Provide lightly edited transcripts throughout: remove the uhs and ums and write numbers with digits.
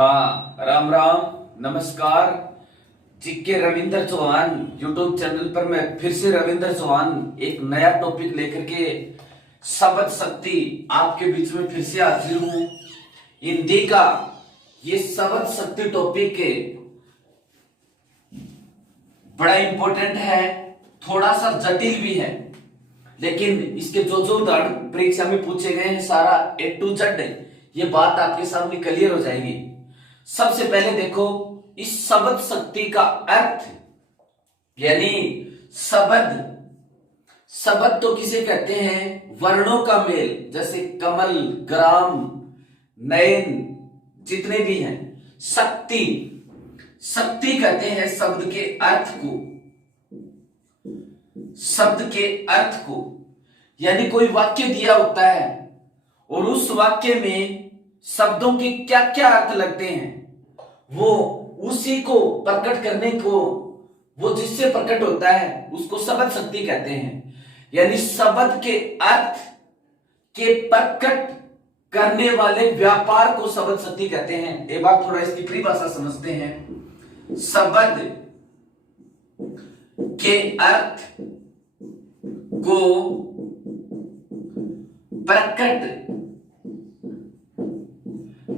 हाँ, राम राम, नमस्कार। GK Ravindra Chauhan YouTube channel पर मैं फिर से रविंद्र चौहान एक नया टॉपिक लेकर के शब्द शक्ति आपके बीच में फिर से हाजिर हूं। हिंदी का ये शब्द शक्ति टॉपिक बड़ा इंपॉर्टेंट है, थोड़ा सा जटिल भी है, लेकिन इसके जो उदाहरण परीक्षा में पूछे गए हैं सारा A to Z ये बात आपके सामने क्लियर हो जाएगी। सबसे पहले देखो इस शब्द शक्ति का अर्थ, यानी शब्द तो किसे कहते हैं? वर्णों का मेल, जैसे कमल, ग्राम, नयन, जितने भी हैं। शक्ति कहते हैं शब्द के अर्थ को, यानी कोई वाक्य दिया होता है और उस वाक्य में शब्दों के क्या क्या अर्थ लगते हैं, वो उसी को प्रकट करने को, वो जिससे प्रकट होता है उसको शब्द शक्ति कहते हैं। यानी शब्द के अर्थ के प्रकट करने वाले व्यापार को शब्द शक्ति कहते हैं। एक बार थोड़ा इसकी परिभाषा समझते हैं। शब्द के अर्थ को प्रकट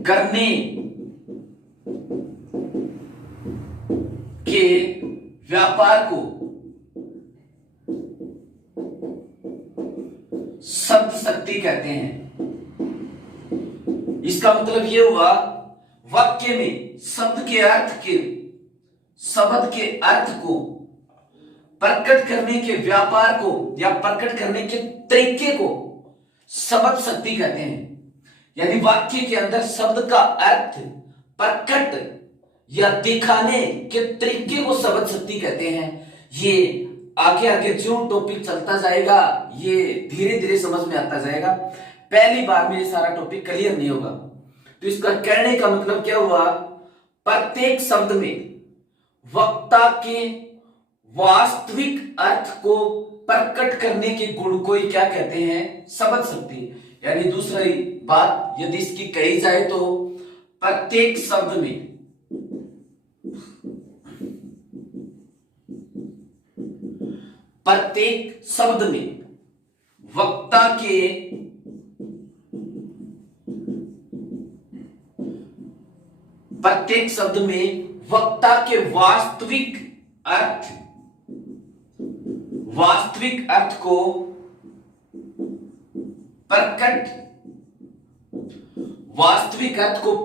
करने के व्यापार को शब्द शक्ति कहते हैं। इसका मतलब यह हुआ वाक्य में शब्द के अर्थ को प्रकट करने के व्यापार को या प्रकट करने के तरीके को शब्द शक्ति कहते हैं। यानी वाक्य के अंदर शब्द का अर्थ प्रकट या दिखाने के तरीके को शब्द शक्ति कहते हैं। ये आगे जो टॉपिक चलता जाएगा ये धीरे धीरे समझ में आता जाएगा, पहली बार में ये सारा टॉपिक क्लियर नहीं होगा। तो इसका कहने का मतलब क्या हुआ? प्रत्येक शब्द में वक्ता के वास्तविक अर्थ को प्रकट करने के गुण को ही क्या कहते हैं? शब्द शक्ति। यानी दूसरी बात यदि इसकी कही जाए तो प्रत्येक शब्द में वक्ता के वास्तविक अर्थ को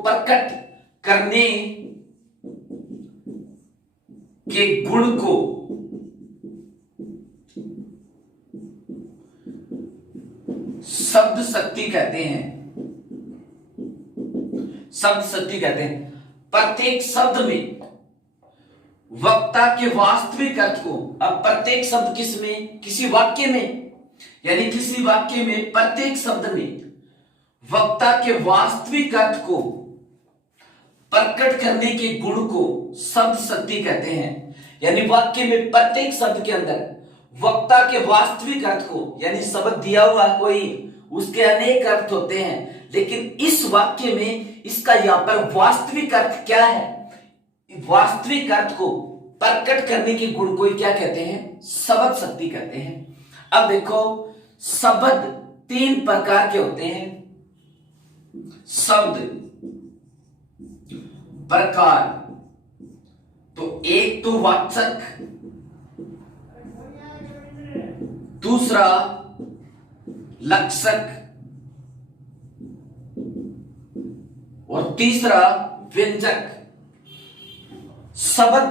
प्रकट करने के गुण को शब्द शक्ति कहते हैं। प्रत्येक शब्द में वक्ता के वास्तविक अर्थ को, अब प्रत्येक शब्द किसमें? किसी वाक्य में, यानी किसी वाक्य में प्रत्येक शब्द में वक्ता के वास्तविक अर्थ को प्रकट करने के गुण को शब्द शक्ति कहते हैं। यानी वाक्य में प्रत्येक शब्द के अंदर वक्ता के वास्तविक अर्थ को, यानी शब्द दिया हुआ कोई, उसके अनेक अर्थ होते हैं, लेकिन इस वाक्य में इसका यहां पर वास्तविक अर्थ क्या है? वास्तविक अर्थ को प्रकट करने के गुण को क्या कहते हैं? शब्द शक्ति कहते हैं। अब देखो शब्द तीन प्रकार के होते हैं। शब्द प्रकार तो एक तो वाचक, दूसरा लक्षक और तीसरा व्यंजक। शब्द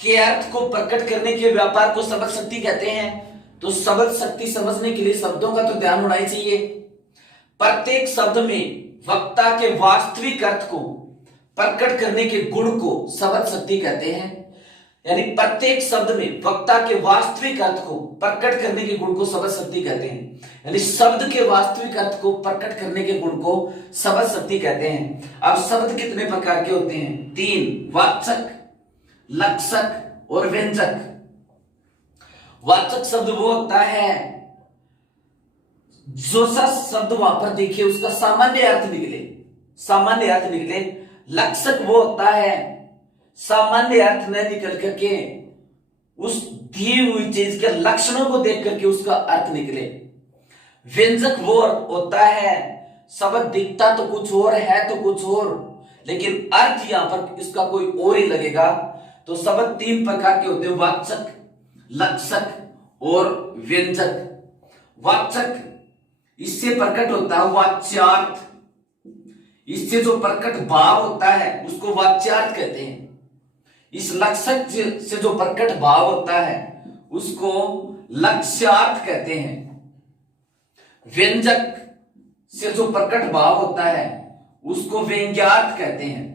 के अर्थ को प्रकट करने के व्यापार को शब्द शक्ति कहते हैं। तो शब्द शक्ति समझने के लिए शब्दों का तो ध्यान होना ही चाहिए। प्रत्येक शब्द में वक्ता के वास्तविक अर्थ को प्रकट करने के गुण को शब्द शक्ति कहते हैं। यानी प्रत्येक शब्द में वक्ता के वास्तविक अर्थ को प्रकट करने के गुण को शब्द शक्ति कहते हैं। यानी शब्द के वास्तविक अर्थ को प्रकट करने के गुण को शब्द शक्ति कहते हैं। अब शब्द कितने प्रकार के होते हैं? तीन, वाचक, लक्षक और व्यंजक। वाचक शब्द वो होता है जो सा शब्द वहां पर देखिए उसका सामान्य अर्थ निकले, लक्षक वो होता है सामान्य अर्थ न निकल करके उस दी हुई चीज के लक्षणों को देख करके उसका अर्थ निकले। व्यंजक वो होता है शब्द दिखता तो कुछ और है तो कुछ और, लेकिन अर्थ यहां पर इसका कोई और ही लगेगा। तो शब्द तीन प्रकार के होते हैं, वाचक, लक्षक और व्यंजक। वाचक इससे प्रकट होता है वाच्यार्थ, इससे जो प्रकट भाव होता है उसको वाच्यार्थ कहते हैं। इस लक्षक से जो प्रकट भाव होता है उसको लक्ष्यार्थ कहते हैं। व्यंजक से जो प्रकट भाव होता है उसको व्यंग्यार्थ कहते हैं।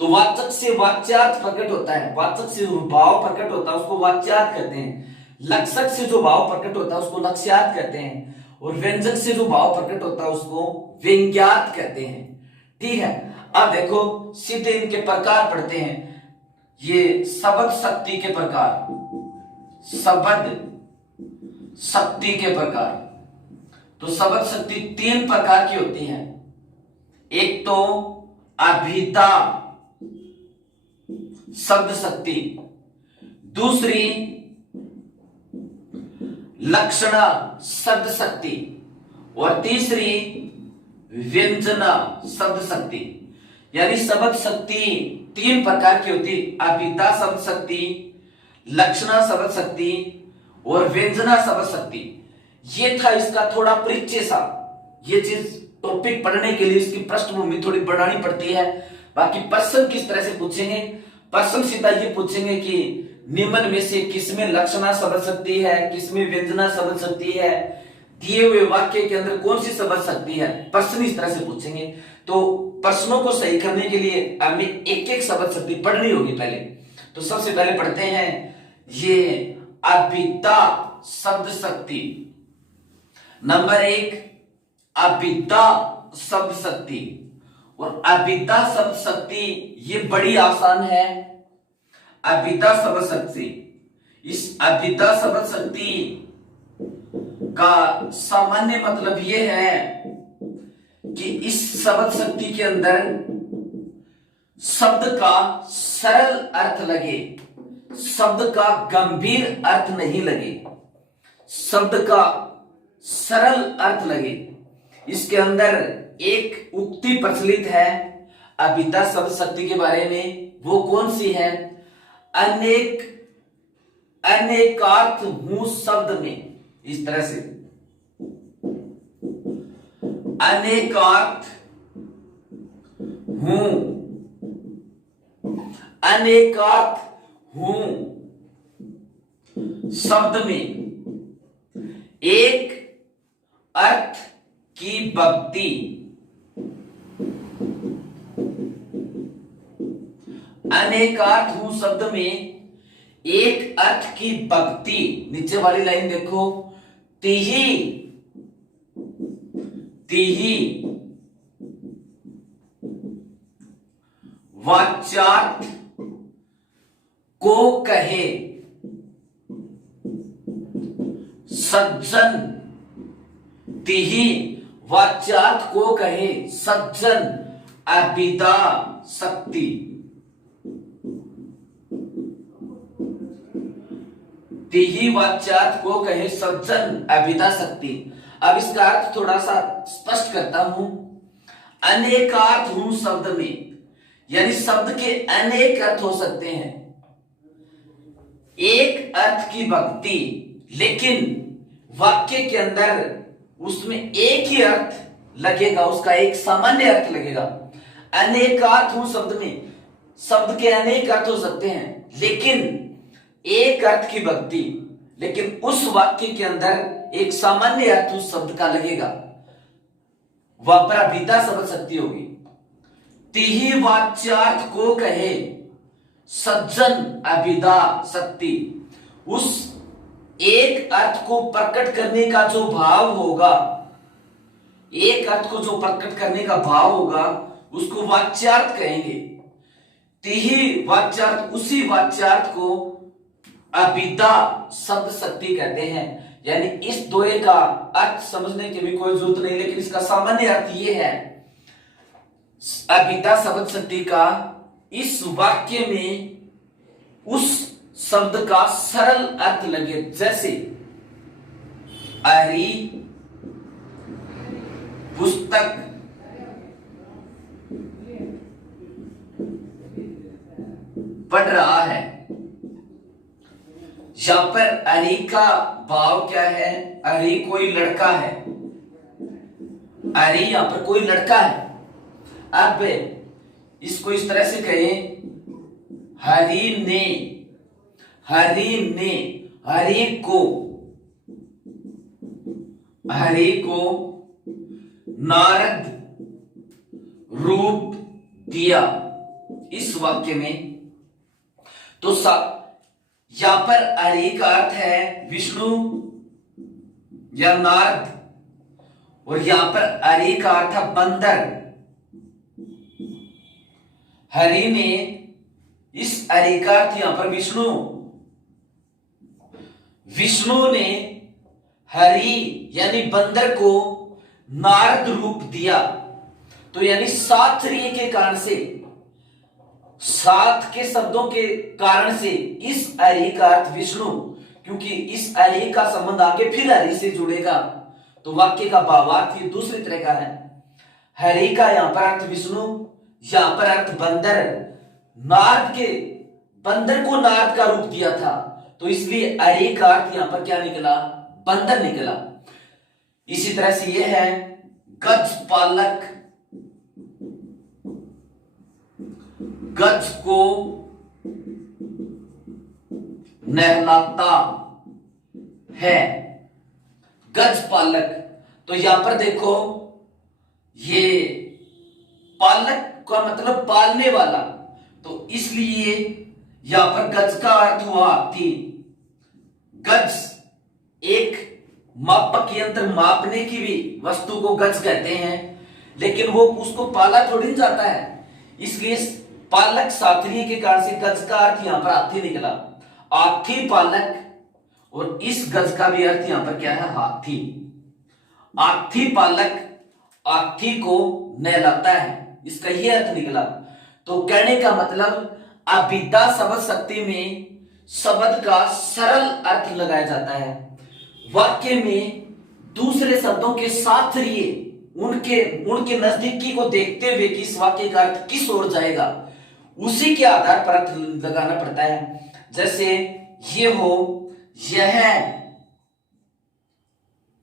तो वाचक से वाच्यार्थ प्रकट होता है, वाचक से जो भाव प्रकट होता है उसको वाच्यार्थ कहते हैं। लक्षक से जो भाव प्रकट होता है उसको लक्ष्यार्थ कहते हैं, और व्यंजक से जो भाव प्रकट होता है उसको व्यंग्यार्थ कहते हैं। ठीक है, अब देखो सीधे इनके प्रकार पढ़ते हैं। ये शब्द शक्ति के प्रकार, शब्द शक्ति के प्रकार। तो शब्द शक्ति तीन प्रकार की होती है। एक तो अभिधा शब्द शक्ति, दूसरी लक्षणा शब्द शक्ति, और तीसरी व्यंजना शब्द शक्ति। यानी शब्द शक्ति तीन प्रकार की होती, अभिधा शब्द शक्ति, लक्षणा शब्द शक्ति और व्यंजना शब्द शक्ति। ये था इसका थोड़ा परिचय सा। ये चीज टॉपिक पढ़ने के लिए इसकी पृष्ठभूमि थोड़ी बढ़ानी पड़ती है। बाकी प्रश्न किस तरह से पूछेंगे, प्रश्न सीधा ये पूछेंगे कि निम्न में से किसमें लक्षणा शब्द शक्ति है, किसमें व्यंजना शब्द शक्ति है, दिए हुए वाक्य के अंदर कौन सी शब्द शक्ति है। प्रश्न इस तरह से पूछेंगे। तो प्रश्नों को सही करने के लिए हमें एक एक शब्द शक्ति पढ़नी होगी पहले। तो सबसे पहले पढ़ते हैं ये अभिधा शब्द शक्ति। नंबर एक अभिधा शब्द शक्ति। और अभिधा शब्द शक्ति ये बड़ी आसान है। अभिधा शब्द शक्ति, इस अभिधा शब्द शक्ति का सामान्य मतलब यह है कि इस शब्द शक्ति के अंदर शब्द का सरल अर्थ लगे, शब्द का गंभीर अर्थ नहीं लगे, शब्द का सरल अर्थ लगे। इसके अंदर एक उक्ति प्रचलित है अभिधा शब्द शक्ति के बारे में। वो कौन सी है? अनेक अनेकार्थ हूं शब्द में। इस तरह से अनेकार्थ हूं, अनेकार्थ हूं शब्द में, एक अर्थ की भक्ति। अनेकार्थ हूं शब्द में एक अर्थ की भक्ति। नीचे वाली लाइन देखो, तिही तिही वाच्यार्थ को कहे सज्जन, तिही वाच्यार्थ को कहे सज्जन अभिधा शक्ति। तिही वाच्यार्थ को कहे सज्जन अभिधा शक्ति। अब इसका अर्थ थोड़ा सा स्पष्ट करता हूं। अनेकार्थ हूं शब्द में, यानी शब्द के अनेक अर्थ हो सकते हैं, एक अर्थ की भक्ति, लेकिन वाक्य के अंदर उसमें एक ही अर्थ लगेगा, उसका एक सामान्य अर्थ लगेगा। अनेकार्थ हूं शब्द में शब्द के अनेक अर्थ हो सकते हैं, लेकिन एक अर्थ की भक्ति, लेकिन उस वाक्य के अंदर एक सामान्य अर्थ उस शब्द का लगेगा, वह पर अभिधा शब्द शक्ति होगी। तिही वाच्यार्थ को कहे सज्जन अभिधा शक्ति। उस एक अर्थ को प्रकट करने का जो भाव होगा, एक अर्थ को जो प्रकट करने का भाव होगा उसको वाच्यार्थ कहेंगे। तिही वाच्यार्थ, उसी वाच्यार्थ को अभिधा शब्द शक्ति कहते हैं। यानी इस दोहे का अर्थ समझने की भी कोई जरूरत नहीं, लेकिन इसका सामान्य अर्थ यह है अभिधा शब्द शक्ति का इस वाक्य में उस शब्द का सरल अर्थ लगे, जैसे अरी पुस्तक पढ़ रहा है। यहां पर अरी का भाव क्या है? अरी कोई लड़का है, अरे यहां पर कोई लड़का है। अब इसको इस तरह से कहें, हरि ने, हरि ने हरि को नारद रूप दिया इस वाक्य में। तो यहां पर हरि का अर्थ है विष्णु या नारद, और यहां पर हरि का अर्थ है बंदर। हरि ने, इस हरि का अर्थ यहां पर विष्णु, विष्णु ने हरि यानी बंदर को नारद रूप दिया। तो यानी सात क्रिया के कारण से, सात के शब्दों के कारण से इस हरि का अर्थ विष्णु, क्योंकि इस हरि का संबंध आगे फिर हरि से जुड़ेगा, तो वाक्य का भावार्थ ये दूसरी तरह का है। हरि का यहां पर अर्थ विष्णु, यहां पर अर्थ बंदर। नारद के, बंदर को नारद का रूप दिया था, तो इसलिए हरि का अर्थ यहां पर क्या निकला? बंदर निकला। इसी तरह से यह है गज पालक, गज को नहलाता है, गज पालक। तो यहां पर देखो, ये पालक का मतलब पालने वाला, तो इसलिए यहां पर गज का अर्थ हुआ हाथी। गज एक मापक यंत्र, मापने की भी वस्तु को गज कहते हैं, लेकिन वो उसको पाला थोड़ी जाता है, इसलिए पालक सातरी के कारण से गज का अर्थ यहां पर हाथी निकला। हाथी पालक, और इस गज का भी अर्थ यहां पर क्या है? हाथी। हाथी पालक हाथी को नहलाता है, इसका यह अर्थ निकला। तो कहने का मतलब अभिधा शब्द शक्ति में शब्द का सरल अर्थ लगाया जाता है। वाक्य में दूसरे शब्दों के साथ रहिए, उनके नजदीकी को देखते हुए कि इस वाक्य का अर्थ किस ओर जाएगा, उसी के आधार पर अर्थ लगाना पड़ता है। जैसे ये हो, यह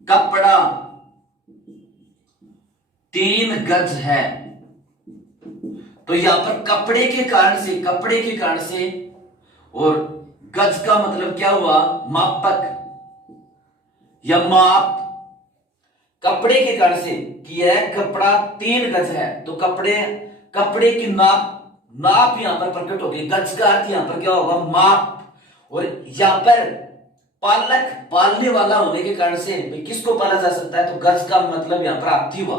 कपड़ा 3 गज है, तो यहां पर कपड़े के कारण से, और गज का मतलब क्या हुआ? मापक या माप। कपड़े के कारण से कि यह कपड़ा 3 गज है, तो कपड़े की नाप यहां पर प्रकट हो गई। गज का अर्थ यहां पर क्या होगा? माप। और यहां पर पालक, पालने वाला होने के कारण से किसको पाला जा सकता है? तो गज का मतलब यहां पर हाथी हुआ।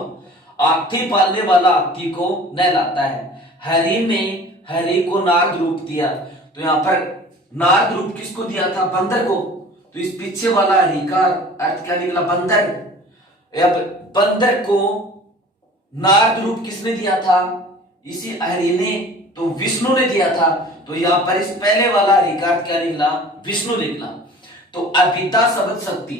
हाथी पालने वाला हाथी को नहलाता है। हरि ने हरि को नारद रूप दिया, तो यहां पर नारद रूप किसको दिया था? बंदर को। तो इस पीछे वाला हरि का अर्थ क्या निकला? बंदर। अब बंदर को नारद रूप किसने दिया था? इसी हरि ने, तो विष्णु ने दिया था। तो यहां पर इस पहले वाला हरि का अर्थ क्या निकला? विष्णु निकला। तो अभिधा शब्द शक्ति,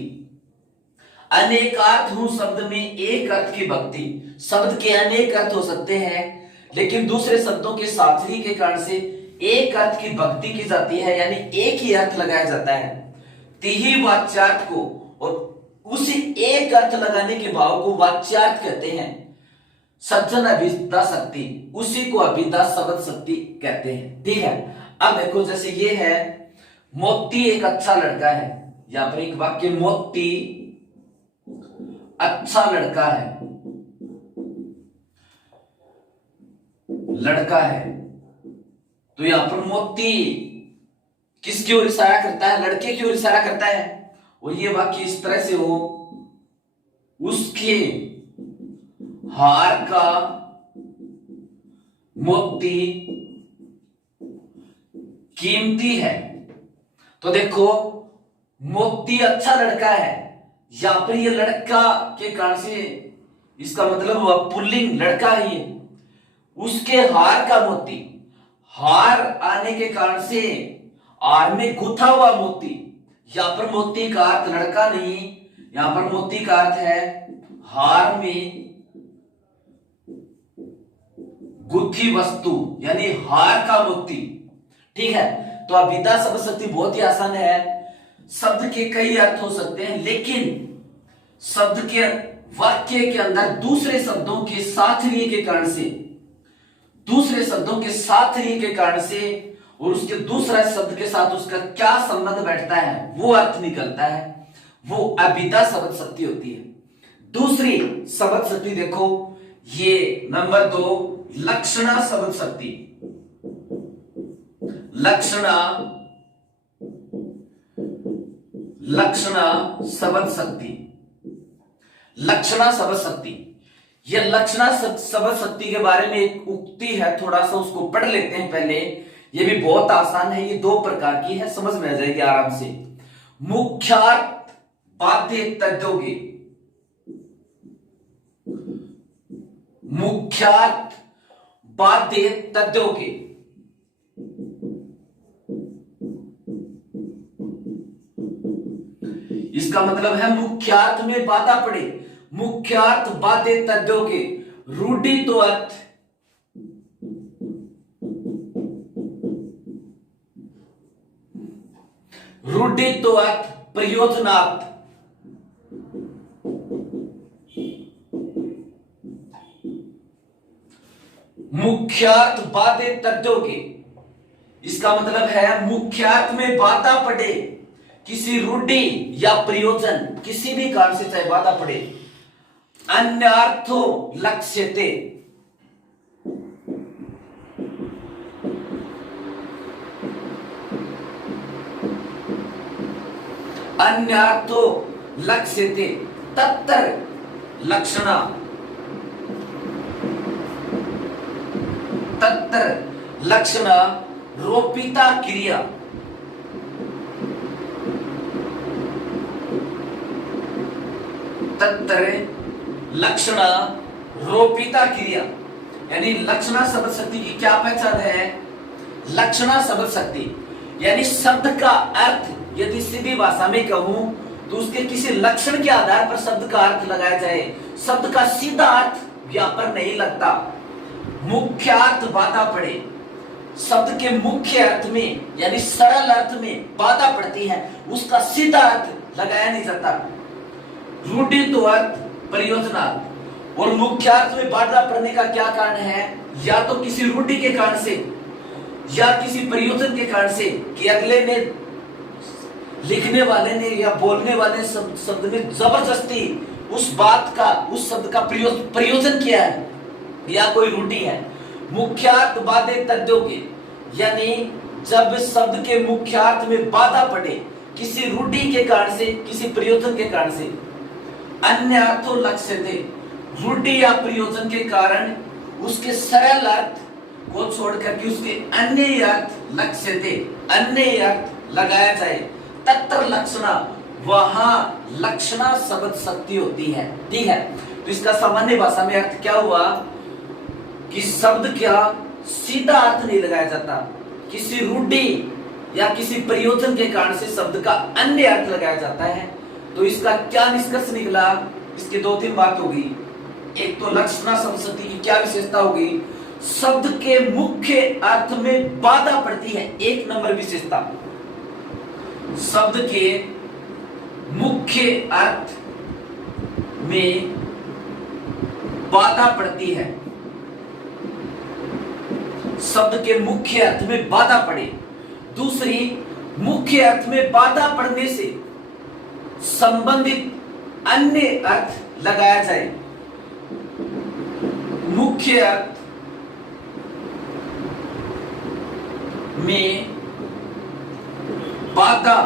अनेकार्थ हूं शब्द में एक अर्थ की भक्ति। शब्द के अनेक अर्थ हो सकते हैं, लेकिन दूसरे शब्दों के साथी के कारण से एक अर्थ की भक्ति की जाती है, यानी एक ही अर्थ लगाया जाता है। तिही वाच्यार्थ को, और उसी एक अर्थ लगाने के भाव को वाच्यार्थ कहते हैं। सज्जन अभिधा शक्ति, उसी को अभिधा शब्द शक्ति कहते हैं। ठीक है, अब देखो, जैसे ये है मोती एक अच्छा लड़का है, यहां पर एक वाक्य मोती अच्छा लड़का है, लड़का है। तो यहां पर मोती किसकी ओर इशारा करता है? लड़के की ओर इशारा करता है। और ये वाक्य इस तरह से हो, उसके हार का मोती कीमती है। तो देखो, मोती अच्छा लड़का है, यहां पर ये लड़का के कारण से इसका मतलब हुआ पुल्लिंग, लड़का है ये। उसके हार का मोती, हार आने के कारण से हार में गुथा हुआ मोती। यहां पर मोती का अर्थ लड़का नहीं, यहां पर मोती का अर्थ है हार में गुथी वस्तु, यानी हार का मोती। ठीक है, तो अभिधा शब्द शक्ति बहुत ही आसान है। शब्द के कई अर्थ हो सकते हैं, लेकिन शब्द के वाक्य के अंदर दूसरे शब्दों के साथ लिए के कारण से, दूसरे शब्दों के साथ लिए के कारण से और उसके दूसरा शब्द के साथ उसका क्या संबंध बैठता है वो अर्थ निकलता है, वो अभिधा शब्द शक्ति होती है। दूसरी शब्द शक्ति देखो, ये नंबर 2 लक्षणा शब्द शक्ति। लक्षणा शब्द शक्ति, लक्षणा शब्द शक्ति। यह लक्षणा शब्द शक्ति के बारे में एक उक्ति है, थोड़ा सा उसको पढ़ लेते हैं पहले। यह भी बहुत आसान है, ये 2 प्रकार की है, समझ में आ जाएगी आराम से। मुख्यार्थ बाध्य तद्योगे, मुख्यार्थ बाध्य तद्योगे। इसका मतलब है मुख्यार्थ में बाधा पड़े, मुख्यार्थ बाध्य तद्योगे। रूढ़ि तो अर्थ, रूढ़ि तो अर्थ प्रयोजनार्थ, मुख्यार्थ बाध्य तद्योगे। इसका मतलब है मुख्यार्थ में बाधा पड़े, किसी रूढ़ि या प्रयोजन, किसी भी कारण से चाहे बाधा पड़े। अन्यार्थो लक्ष्यते, अन्यार्थो लक्ष्यते तत्र लक्षणा, तत्र लक्षणा रोपिता क्रिया, तत्र लक्षणा रोपिता क्रिया। यानी लक्षणा शब्द शक्ति की क्या पहचान है? लक्षणा शब्द शक्ति यानी शब्द का अर्थ यदि सीधी भाषा में कहूं तो उसके किसी लक्षण के आधार पर शब्द का अर्थ लगाया जाए। शब्द का सीधा अर्थ व्यापर नहीं लगता, मुख्यार्थ बाधा पड़े। शब्द के मुख्य अर्थ में यानी सरल अर्थ में बाधा पड़ती है, उसका सीधा अर्थ लगाया नहीं जाता। रूढ़ि तो अर्थ प्रयोजनार्थ, और मुख्यार्थ में बाधा पड़ने का क्या कारण है? या तो किसी रूढ़ि के कारण से या किसी प्रयोजन के कारण से कि अगले ने, लिखने वाले ने या बोलने वाले शब्द में जबरदस्ती उस बात का, उस शब्द का प्रयोजन किया है या कोई रूढ़ि है। मुख्यार्थ बाधे तद्योगे यानी जब शब्द के मुख्यार्थ में बाधा पड़े किसी रूढ़ि के कारण से, किसी प्रयोजन के कारण से। अन्य अर्थों लक्ष्य थे, रूढ़ि या प्रयोजन के कारण उसके सरल अर्थ को छोड़कर के उसके अन्य अर्थ लक्ष्य थे, अन्य अर्थ लगाया जाए। तत्र लक्षणा, वहां लक्षणा शब्द शक्ति होती है। ठीक है, तो इसका सामान्य भाषा में अर्थ क्या हुआ कि शब्द क्या सीधा अर्थ नहीं लगाया जाता, किसी रूढ़ि या किसी प्रयोजन के कारण से शब्द का अन्य अर्थ लगाया जाता है। तो इसका क्या निष्कर्ष निकला? इसकी 2-3 बात होगी। एक तो लक्षणा शब्द शक्ति की क्या विशेषता होगी? शब्द के मुख्य अर्थ में बाधा पड़ती है, 1 नंबर विशेषता। शब्द के मुख्य अर्थ में बाधा पड़ती है, शब्द के मुख्य अर्थ में बाधा पड़े। दूसरी, मुख्य अर्थ में बाधा पड़ने से संबंधित अन्य अर्थ लगाया जाए। मुख्य अर्थ में बाधा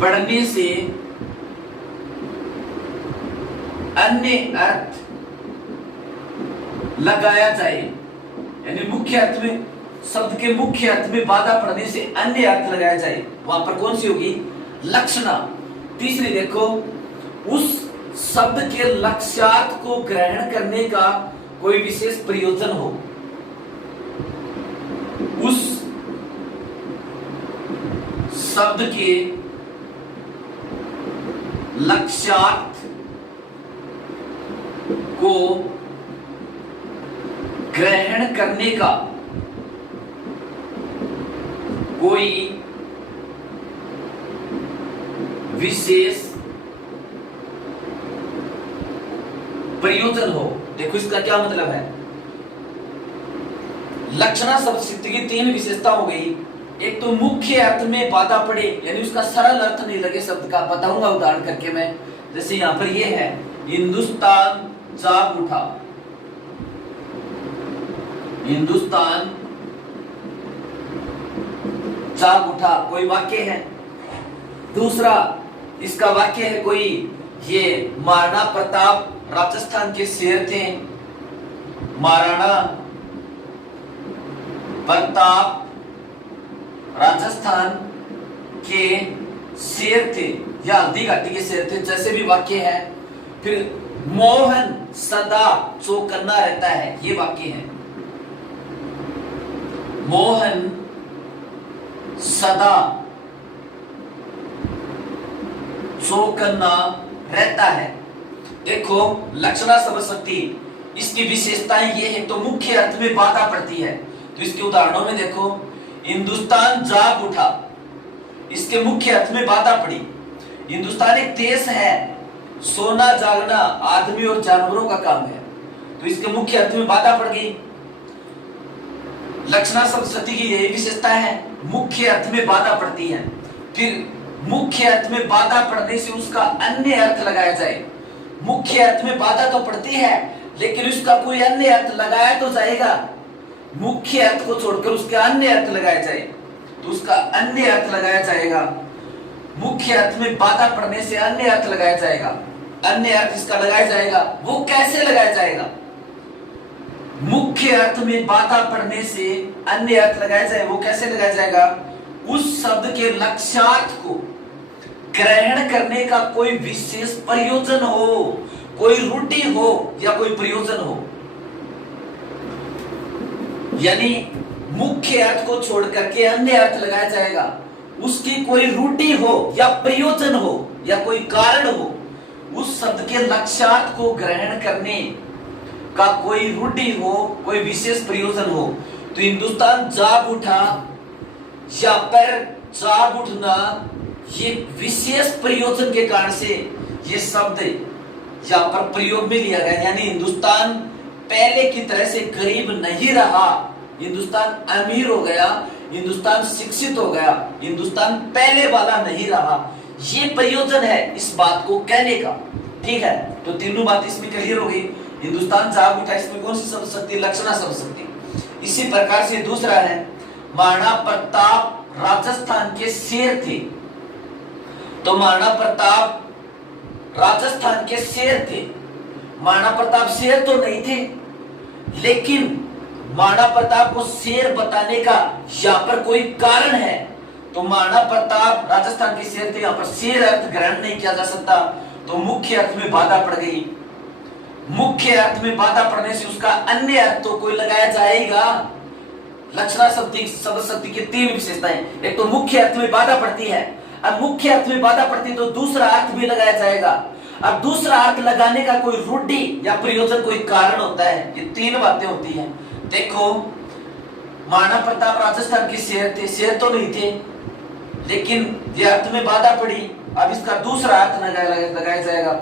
पड़ने से अन्य अर्थ लगाया जाए, यानी मुख्य अर्थ में, शब्द के मुख्य अर्थ में बाधा पड़ने से अन्य अर्थ लगाया जाए। वहां पर कौन सी होगी? लक्षणा। तीसरी देखो, उस शब्द के लक्ष्यार्थ को ग्रहण करने का कोई विशेष प्रयोजन हो, उस शब्द के लक्ष्यार्थ को ग्रहण करने का कोई विशेष प्रयोजन हो। देखो इसका क्या मतलब है। लक्षणा शब्द शक्ति की तीन विशेषता हो गई। एक तो मुख्य अर्थ में बाधा पड़े, यानी उसका सरल अर्थ नहीं लगे शब्द का। बताऊंगा उदाहरण करके मैं। जैसे यहां पर ये है, हिंदुस्तान जाग उठा। हिंदुस्तान जाग उठा कोई वाक्य है। दूसरा इसका वाक्य है कोई, ये महाराणा प्रताप राजस्थान के शेर थे। महाराणा प्रताप राजस्थान के शेर थे या हल्दी घाटी के शेर थे, जैसे भी वाक्य है। फिर मोहन सदा चौकन्ना रहता है, ये वाक्य है। मोहन सदा चौकन्ना रहता है। देखो लक्षणा शब्द शक्ति, इसकी विशेषताएं ये है। तो मुख्य अर्थ में बाधा पड़ती है, तो इसके उदाहरणों में देखो, हिंदुस्तान जाग उठा, इसके मुख्य अर्थ में बाधा पड़ी। हिंदुस्तान एक देश है, सोना जागना आदमी और जानवरों का काम है, तो इसके मुख्य अर्थ में बाधा पड़ गई। लक्षणा शब्द शक्ति की यही विशेषता है, मुख्य अर्थ में बाधा पड़ती है। फिर मुख्य अर्थ में बाधा पड़ने से उसका अन्य अर्थ लगाया जाए। मुख्य अर्थ में बाधा तो पड़ती है, लेकिन उसका कोई अन्य अर्थ लगाया तो जाएगा। मुख्य अर्थ को छोड़कर उसका अन्य अर्थ लगाया जाए, तो उसका अन्य अर्थ लगाया जाएगा। मुख्य अर्थ में बाधा पड़ने से अन्य अर्थ लगाया जाएगा। अन्य अर्थ इसका लगाया जाएगा, वो कैसे लगाया जाएगा? मुख्य अर्थ में बाधा पड़ने से अन्य अर्थ लगाया जाए, वो कैसे लगाया जाएगा? उस शब्द के लक्ष्यार्थ को ग्रहण करने का कोई विशेष प्रयोजन हो, कोई रूढ़ि हो या कोई प्रयोजन हो। यानी मुख्य अर्थ को छोड़ करके अन्य अर्थ लगाया जाएगा, उसकी कोई रूढ़ि हो या प्रयोजन हो या कोई कारण हो, उस शब्द के लक्ष्यार्थ को ग्रहण करने का कोई रूढ़ि हो, कोई विशेष प्रयोजन हो। तो हिंदुस्तान जाग उठा या पर जाग उठना, ये विशेष प्रयोजन के कारण से ये शब्द यहाँ पर प्रयोग में लिया गया। यानी हिंदुस्तान पहले की तरह से गरीब नहीं रहा, हिंदुस्तान अमीर हो गया, हिंदुस्तान शिक्षित हो गया, हिंदुस्तान पहले वाला नहीं रहा। ये प्रयोजन है इस बात को कहने का। ठीक है, तो तीनों बात इसमें क्लियर हो गई। हिंदुस्तान जाग उठा, इसमें कौन सी शब्द शक्ति? लक्षणा शब्द शक्ति। इसी प्रकार से दूसरा है, महाराणा प्रताप राजस्थान के शेर थे। तो महाराणा प्रताप राजस्थान के शेर थे। महाराणा प्रताप शेर तो नहीं थे, लेकिन महाराणा प्रताप को शेर बताने का यहाँ पर कोई कारण है। तो महाराणा प्रताप राजस्थान के शेर थे, यहाँ पर शेर अर्थ ग्रहण नहीं किया जा सकता, तो मुख्य अर्थ में बाधा पड़ गई। मुख्य अर्थ में बाधा पड़ने से उसका अन्य अर्थ तो कोई लगाया जाएगा। लक्षणा शब्द शक्ति की तीन विशेषताएं, एक तो मुख्य अर्थ में बाधा पड़ती है, अब मुख्य अर्थ में बाधा पड़ती है तो दूसरा अर्थ भी लगाया जाएगा। अब दूसरा अर्थ लगाने का कोई रूढ़ि या प्रयोजन, कोई कारण होता है। ये तीन बातें होती हैं। देखो महाराणा प्रताप राजस्थान के शेर थे, शेर तो नहीं थे, लेकिन ये अर्थ में बाधा पड़ी, अब इसका दूसरा अर्थ लगाया जाएगा।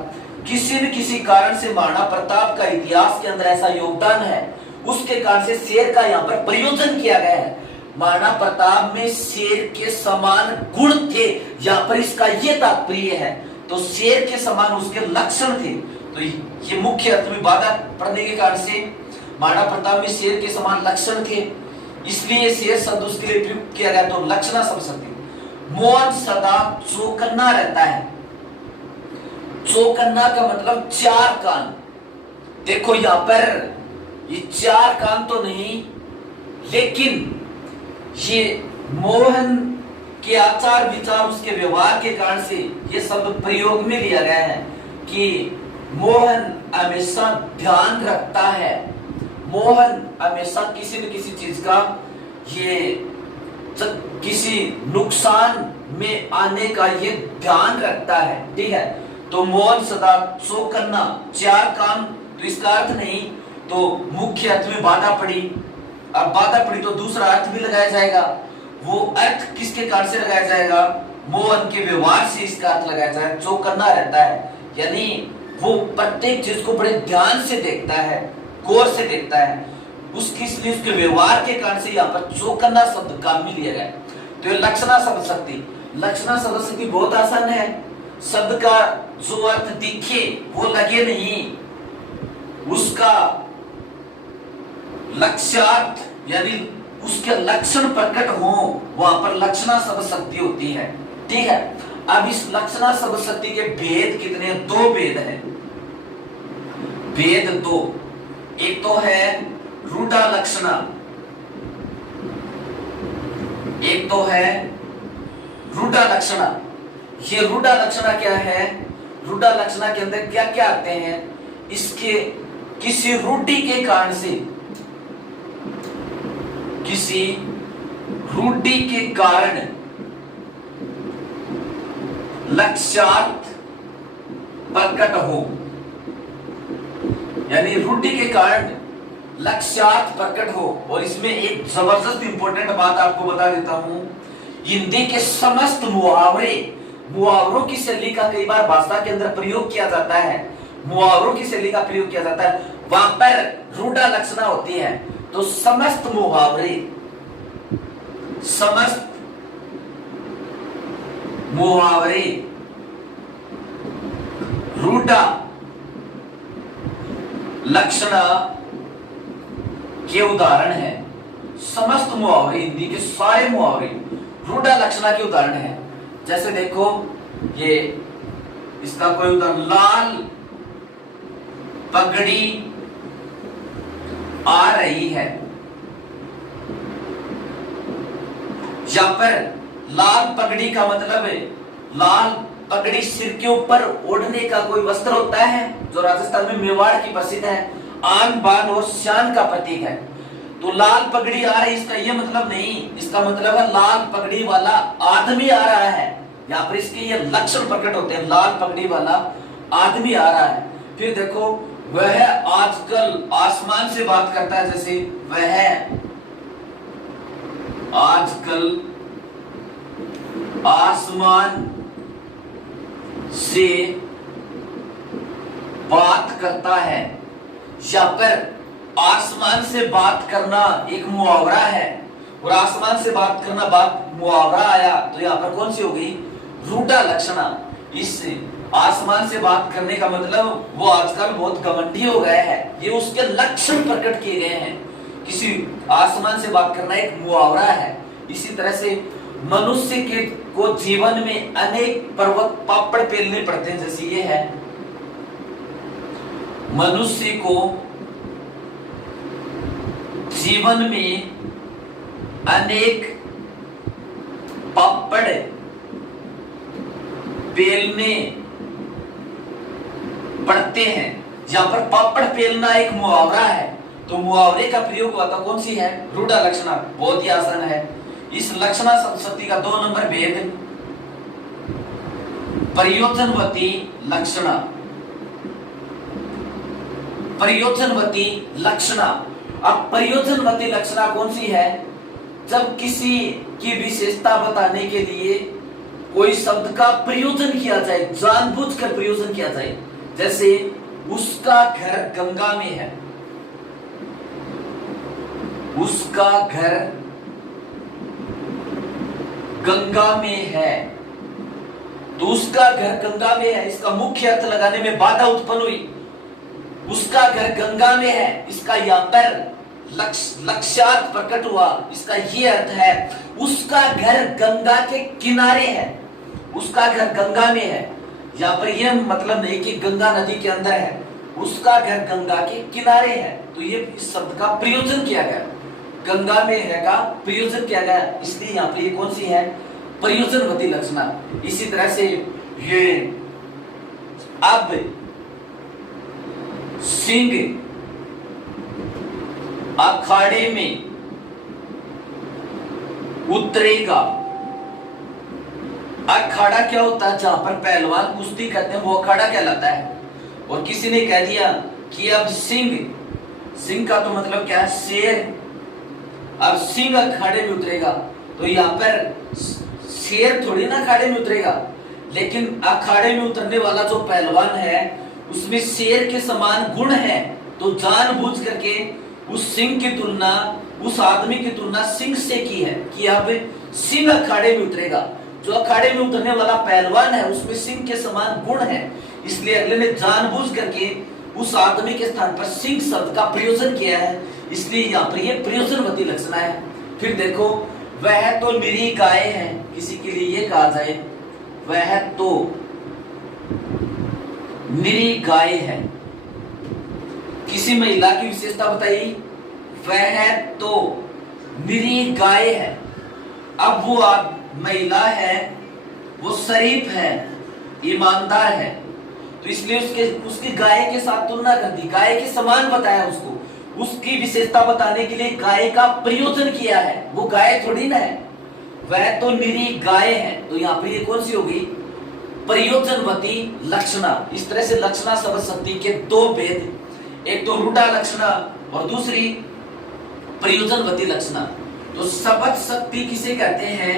किसी न किसी कारण से महाराणा प्रताप का इतिहास के अंदर ऐसा योगदान है, उसके कारण से शेर का यहाँ पर प्रयोजन किया गया है। महाराणा प्रताप में शेर के समान गुण थे, यहाँ पर इसका ये तात्पर्य है। तो शेर के समान उसके लक्षण थे, तो ये मुख्य अर्थ में बाधा पड़ने के कारण से महाराणा प्रताप में शेर के समान लक्षण थे, इसलिए शेर शब्द उसके लिए प्रयुक्त किया गया। तो लक्षणा शब्द शक्ति। मोहन सदा चौकन्ना रहता है। चौकन्ना का मतलब चार कान। देखो यहां पर ये चार कान तो नहीं, लेकिन ये मोहन के आचार विचार, उसके व्यवहार के कारण से ये शब्द प्रयोग में लिया गया है कि मोहन हमेशा ध्यान रखता है। मोहन हमेशा किसी न किसी चीज का ये किसी नुकसान में आने का ये ध्यान रखता है, ठीक है। तो मोहन सदा चौकन्ना, चार काम, तो इसका अर्थ नहीं, तो मुख्य अर्थ में बाधा पड़ी। अब बाधा पड़ी तो दूसरा अर्थ भी लगाया जाएगा। वो अर्थ किसके कारण से लगाया जाएगा? मोहन के व्यवहार से इसका अर्थ लगाया जाएगा। चौकन्ना रहता है, यानी वो प्रत्येक चीज को बड़े ध्यान से देखता है, गौर से देखता है। इसलिए उसके व्यवहार के कारण से यहाँ पर चौकन्ना शब्द काम में लिया गया। तो ये लक्षणा शब्द शक्ति, लक्षणा शब्द शक्ति बहुत आसान है। शब्द का जो अर्थ दिखे वो लगे नहीं, उसका लक्ष्यार्थ यानी उसके लक्षण प्रकट हो, वहां पर लक्षणा शब्द शक्ति होती है, ठीक है। अब इस लक्षणा शब्द शक्ति के भेद कितने हैं? दो भेद हैं। भेद दो, एक तो है रूढ़ा लक्षणा, एक तो है रूढ़ा लक्षणा। ये रूढ़ा लक्षणा क्या है? रूढ़ा लक्षणा के अंदर क्या क्या आते हैं? इसके किसी रूढ़ी के कारण से, किसी रूढ़ी के कारण लक्ष्यार्थ प्रकट हो, यानी रूढ़ी के कारण लक्ष्यार्थ प्रकट हो। और इसमें एक जबरदस्त इंपॉर्टेंट बात आपको बता देता हूं, हिंदी के समस्त मुहावरों की शैली का कई बार भाषा के अंदर प्रयोग किया जाता है, मुहावरों की शैली का प्रयोग किया जाता है, वहां पर रूढ़ा लक्षणा होती है। तो समस्त मुहावरे रूढ़ा लक्षणा के उदाहरण है। समस्त मुहावरे, हिंदी के सारे मुहावरे रूढ़ा लक्षणा के उदाहरण है। जैसे देखो, ये इसका कोई उदाहरण, लाल पगड़ी आ रही है। यहां पर लाल पगड़ी का मतलब है, लाल पगड़ी सिर के ऊपर ओढ़ने का कोई वस्त्र होता है जो राजस्थान में मेवाड़ की प्रसिद्ध है, आन बान और शान का प्रतीक है। तो लाल पगड़ी आ रही, इसका यह मतलब नहीं, इसका मतलब है लाल पगड़ी वाला आदमी आ रहा है। यहाँ पर इसके ये लक्षण प्रकट होते हैं, लाल पगड़ी वाला आदमी आ रहा है। फिर देखो, वह आजकल आसमान से बात करता है, जैसे वह आजकल आसमान से बात करता है। यहाँ पर आसमान से बात करना एक मुहावरा है, और आसमान से बात करना बात मुहावरा आया, तो यहाँ पर कौन सी हो गई? रूढ़ा लक्षणा। इस आसमान से बात करने का मतलब वो आजकल बहुत घमंडी हो गए हैं, ये उसके लक्षण प्रकट किए गए हैं। किसी आसमान से बात करना एक मुहावरा है। इसी तरह से मनुष्य के को जीवन में अनेक पर्वत पापड़ पेलने पड़ते हैं, जैसे ये है, मनुष्य को जीवन में अनेक पापड़ पेलने पड़ते हैं। जहां पर पापड़ पेलना एक मुहावरा है, तो मुहावरे का प्रयोग हुआ था, कौन सी है? रूढ़ा लक्षणा। बहुत ही आसान है। इस लक्षणा शक्ति का 2 नंबर भेद, प्रयोजनवती लक्षणा। प्रयोजनवती लक्षणा। अब प्रयोजनवती लक्षणा कौन सी है? जब किसी की विशेषता बताने के लिए कोई शब्द का प्रयोजन किया जाए, जानबूझकर प्रयोजन किया जाए। जैसे उसका घर गंगा में है, उसका घर गंगा में है, तो उसका घर गंगा में है, इसका मुख्य अर्थ लगाने में बाधा उत्पन्न हुई। उसका घर गंगा में है, इसका यहाँ पर लक्ष्यार्थ प्रकट हुआ, इसका ये अर्थ है उसका घर गंगा के किनारे है, उसका घर गंगा में है। यहाँ पर यह मतलब नहीं कि गंगा नदी के अंदर है, उसका घर गंगा के किनारे है। तो ये इस शब्द का प्रयोजन किया गया, गंगा में है का प्रयोजन किया गया, इसलिए यहाँ पर ये कौन सी है? प्रयोजनवती लक्षणा। इसी तरह से ये अब सिंह अखाड़े में उतरेगा। अखाड़ा क्या होता है? जहां पर पहलवान कुश्ती करते हैं वो अखाड़ा कहलाता है। और किसी ने कह दिया कि अब सिंह, सिंह का तो मतलब क्या है? शेर। अब सिंह अखाड़े में उतरेगा, तो यहाँ पर शेर थोड़ी ना अखाड़े में उतरेगा, लेकिन अखाड़े में उतरने वाला जो पहलवान है उसमें शेर के समान गुण है, तो जानबूझ करके उस सिंह की तुलना, उस आदमी की तुलना सिंह से की है कि अब सिंह अखाड़े में उतरेगा। जो अखाड़े में उतरने वाला पहलवान है उसमें सिंह के समान गुण है, इसलिए अगले ने जानबूझ करके उस आदमी के स्थान पर सिंह शब्द का प्रयोजन किया है, इसलिए यहाँ पर यह प्रयोजनवती लक्षणा है। फिर देखो, वह तो निरी गाय है, किसी के लिए ये कहा जाए वह तो निरी गाय है। किसी महिला की विशेषता बताई, वह तो निरी गाय है। अब वो महिला है, वो शरीफ है, ईमानदार है, तो इसलिए उसकी गाय के साथ तुलना कर दी, गाय के समान बताया उसको। उसकी विशेषता बताने के लिए गाय का प्रयोजन किया है, वो गाय थोड़ी ना है। वह तो निरी गाय है, तो यहाँ पर ये कौन सी होगी? प्रयोजनवती लक्षणा। इस तरह से लक्षणा शब्द शक्ति के दो भेद, एक तो रूढ़ा लक्षणा और दूसरी प्रयोजनवती लक्षणा। तो शब्द शक्ति किसे कहते हैं?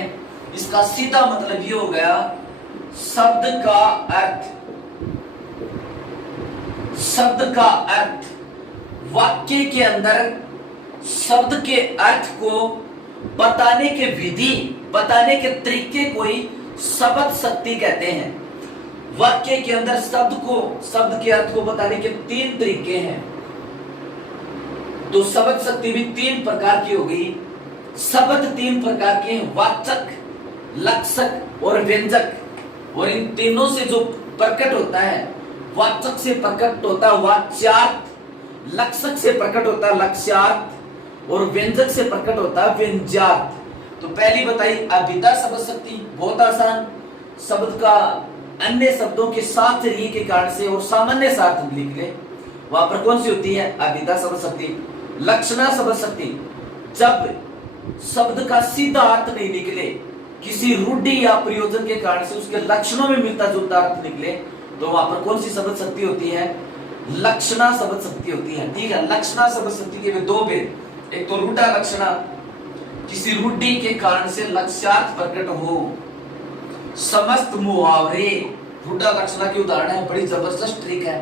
इसका सीधा मतलब ये हो गया शब्द का अर्थ, शब्द का अर्थ, वाक्य के अंदर शब्द के अर्थ को बताने के विधि, बताने के तरीके को ही शब्द शक्ति कहते हैं। वाक्य के अंदर शब्द के अर्थ को बताने के तीन तरीके हैं, तो शब्द शक्ति भी तीन प्रकार की हो गई। शब्द तीन प्रकार के हैं, वाचक, लक्षक और व्यंजक। और इन तीनों से जो प्रकट होता है, वाचक से प्रकट होता है वाच्यार्थ, लक्षक से प्रकट होता है लक्ष्यार्थ और व्यंजक से प्रकट होता है व्यंज्यार्थ। तो पहली बताई अभिधा शब्द शक्ति, बहुत आसान। शब्द का अन्य शब्दों के साथ री के कारण से और सामान्य सार्थ निकले, वहां पर कौन सी होती है? अभिधा शब्द शक्ति। लक्षणा शब्द शक्ति, जब शब्द का सीधा अर्थ नहीं निकले, किसी रूढ़ि या प्रयोजन के कारण से उसके लक्षणों में मिलता जुलता अर्थ निकले, तो वहां पर कौन सी शब्द शक्ति होती है? लक्षणा शब्द शक्ति होती है। ठीक है, लक्षणा शब्द शक्ति के दो भेद, एक तो रूढ़ा लक्षणा, किसी रूढ़ि के कारण से लक्ष्यार्थ प्रकट हो। समस्त मुहावरे रूढ़ा लक्षणा के उदाहरण है, बड़ी जबरदस्त ट्रिक है।